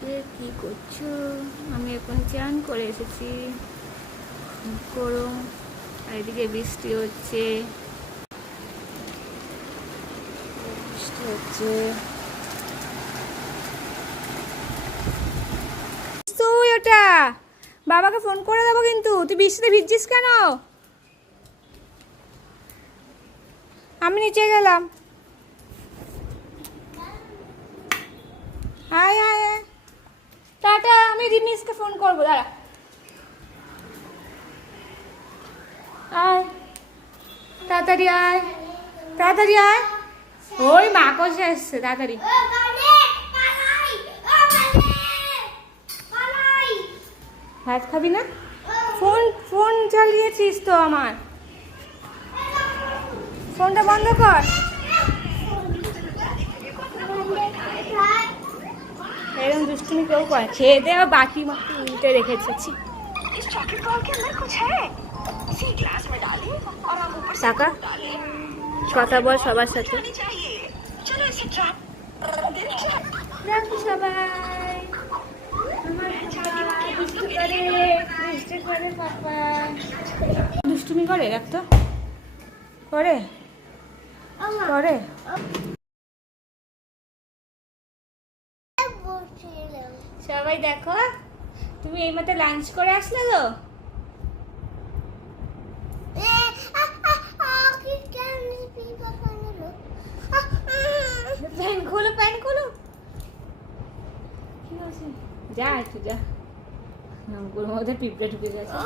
কে কি করছো? আমি এখন চান করে এসেছি, গরম, আর এদিকে বৃষ্টি হচ্ছে। তুই ওটা বাবাকে ফোন করে দেবো, কিন্তু তুই বৃষ্টিতে ভিজছিস কেন? আমি নিচে গেলাম। আয় আয় আয়। টাটা, আমি রিমিসকে ফোন করবো, দাঁড়া। আয় তাড়াতাড়ি আয়, তাড়াতাড়ি আয়। ওই মাকড়সা এসছে, তাড়াতাড়ি। ভাত খাবি না? ফোন ফোন চালিয়েছিস তো আমার। ফোনটা বন্ধ কর। এরকম দুষ্টুমি কেউ করে? খেয়ে দেওয়া বাকি মাত্র উল্টে রেখেছি। টাকা কথা বল সবার সাথে। দেখো সবাই, দুষ্টুমি করে, দেখতো করে করে। সবাই দেখো, তুমি এই মতো লাঞ্চ করে আসলে তো। প্যান্ট খোলো, প্যান্ট খোলো। কি হয়েছে? যা একটু যা, নামগুলোর মধ্যে পিঁপড়ে ঢুকে গেছে।